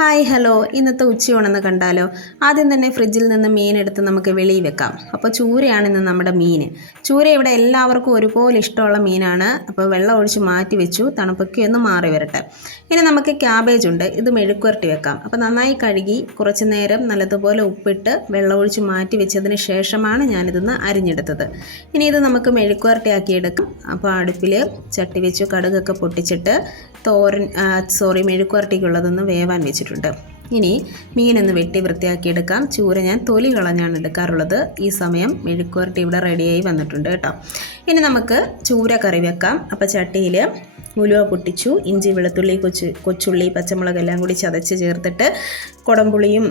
Hi hello, ഇന്നത്തെ ഉച്ചയൂണെന്ന് കണ്ടാലോ. ആദ്യം തന്നെ ഫ്രിഡ്ജിൽ നിന്ന് മീനെടുത്ത് നമുക്ക് വെളിയിൽ വെക്കാം. അപ്പോൾ ചൂരയാണ് ഇന്ന് നമ്മുടെ മീൻ. ചൂര ഇവിടെ എല്ലാവർക്കും ഒരുപോലെ ഇഷ്ടമുള്ള മീനാണ്. അപ്പോൾ വെള്ളം ഒഴിച്ച് മാറ്റി വെച്ചു, തണുപ്പൊക്കെ ഒന്ന് മാറി വരട്ടെ. ഇനി നമുക്ക് ക്യാബേജ് ഉണ്ട്, ഇത് മെഴുക്കുവരട്ടി വെക്കാം. അപ്പോൾ നന്നായി കഴുകി കുറച്ച് നേരം നല്ലതുപോലെ ഉപ്പിട്ട് വെള്ളം ഒഴിച്ച് മാറ്റി വെച്ചതിന് ശേഷമാണ് ഞാനിതൊന്ന് അരിഞ്ഞെടുത്തത്. ഇനി ഇത് നമുക്ക് മെഴുക്കുവരട്ടിയാക്കി എടുക്കാം. അപ്പോൾ അടുപ്പിൽ ചട്ടി വെച്ചു, കടുകൊക്കെ പൊട്ടിച്ചിട്ട് മെഴുക്കുവരട്ടിക്കുള്ളതൊന്ന് വേവാൻ വെച്ചിട്ടുണ്ട്. ഇനി മീനൊന്ന് വെട്ടി വൃത്തിയാക്കിയെടുക്കാം. ചൂര ഞാൻ തൊലി കളഞ്ഞാണ് എടുക്കാറുള്ളത്. ഈ സമയം മെഴുക്കുവരട്ടി ഇവിടെ റെഡിയായി വന്നിട്ടുണ്ട് കേട്ടോ. ഇനി നമുക്ക് ചൂര കറി വെക്കാം. അപ്പോൾ ചട്ടിയിൽ ഉലുവ പൊട്ടിച്ചു, ഇഞ്ചി വെളുത്തുള്ളി കൊച്ചുള്ളി പച്ചമുളക് എല്ലാം കൂടി ചതച്ച് ചേർത്തിട്ട് കുടംപുളിയും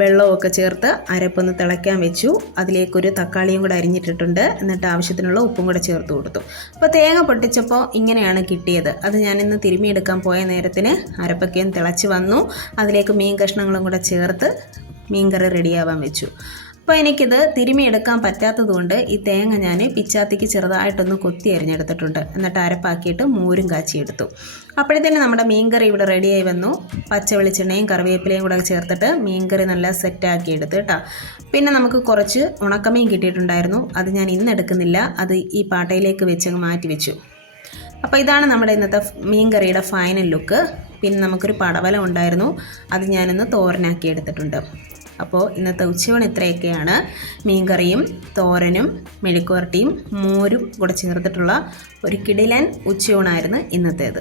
വെള്ളവും ഒക്കെ ചേർത്ത് അരപ്പൊന്ന് തിളയ്ക്കാൻ വെച്ചു. അതിലേക്കൊരു തക്കാളിയും കൂടെ അരിഞ്ഞിട്ടിട്ടുണ്ട്. എന്നിട്ട് ആവശ്യത്തിനുള്ള ഉപ്പും കൂടെ ചേർത്ത് കൊടുത്തു. അപ്പോൾ തേങ്ങ പൊട്ടിച്ചപ്പോൾ ഇങ്ങനെയാണ് കിട്ടിയത്. അത് ഞാനിന്ന് തിരുമ്മിയെടുക്കാൻ പോയ നേരത്തിന് അരപ്പൊക്കെയും തിളച്ച് വന്നു. അതിലേക്ക് മീൻ കഷ്ണങ്ങളും കൂടെ ചേർത്ത് മീൻകറി റെഡിയാവാൻ വെച്ചു. അപ്പോൾ എനിക്കിത് തിരുമിയെടുക്കാൻ പറ്റാത്തതുകൊണ്ട് ഈ തേങ്ങ ഞാൻ പിച്ചാത്തിക്ക് ചെറുതായിട്ടൊന്ന് കൊത്തി അരിഞ്ഞെടുത്തിട്ടുണ്ട്. എന്നിട്ട് അരപ്പാക്കിയിട്ട് മോരും കാച്ചിയെടുത്തു. അപ്പോഴത്തേന് നമ്മുടെ മീൻകറി ഇവിടെ റെഡിയായി വന്നു. പച്ച വെളിച്ചെണ്ണയും കറിവേപ്പിലയും കൂടെ ചേർത്തിട്ട് മീൻകറി നല്ല സെറ്റാക്കി എടുത്ത് കേട്ടോ. പിന്നെ നമുക്ക് കുറച്ച് ഉണക്കമീൻ കിട്ടിയിട്ടുണ്ടായിരുന്നു. അത് ഞാൻ ഇന്ന് എടുക്കുന്നില്ല, അത് ഈ പാട്ടയിലേക്ക് വെച്ചങ്ങ് മാറ്റി വെച്ചു. അപ്പോൾ ഇതാണ് നമ്മുടെ ഇന്നത്തെ മീൻകറിയുടെ ഫൈനൽ ലുക്ക്. പിന്നെ നമുക്കൊരു പടവലം ഉണ്ടായിരുന്നു, അത് ഞാനൊന്ന് തോരനാക്കി എടുത്തിട്ടുണ്ട്. അപ്പോൾ ഇന്നത്തെ ഉച്ചയൂണ് ഇത്രയൊക്കെയാണ്. മീൻകറിയും തോരനും മെഴുക്കുവരട്ടിയും മോരും കൂടെ ചേർത്തിട്ടുള്ള ഒരു കിടിലൻ ഉച്ചയൂണായിരുന്നു ഇന്നത്തേത്.